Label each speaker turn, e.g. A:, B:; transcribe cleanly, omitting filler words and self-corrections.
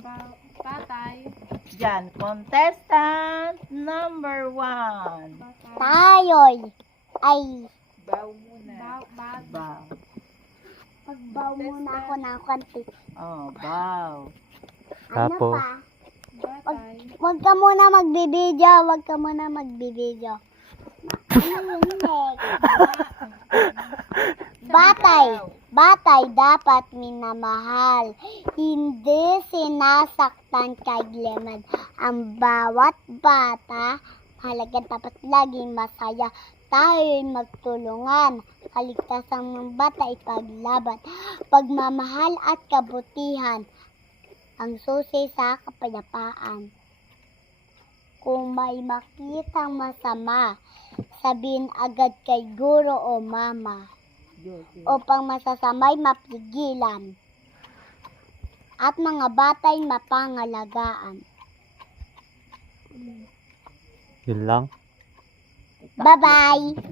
A: Tatay.
B: Diyan, contestant number 1.
C: Tayoy. Ay,
B: Bow muna. Bow.
C: pagbaw muna ako ng konti.
B: Oh, bow.
C: Ano
D: Tapos?
C: pa?
A: Batay.
C: Wag ka muna magbibideo. Wag ka muna magbibideo. Ano yun, Nek? Batay. Batay dapat minamahal. Hindi sinasaktan kailanman. Ang bawat bata, mahalaga dapat laging masaya. Tayo'y magtulungan. Kaligtasan ng bata ipaglaban. Pagmamahal at kabutihan ang susi sa kapayapaan. Kung may makitang masama, sabihin agad kay guro o mama upang masasamay mapigilan at mga batay mapangalagaan.
D: Yun lang.
C: Bye-bye!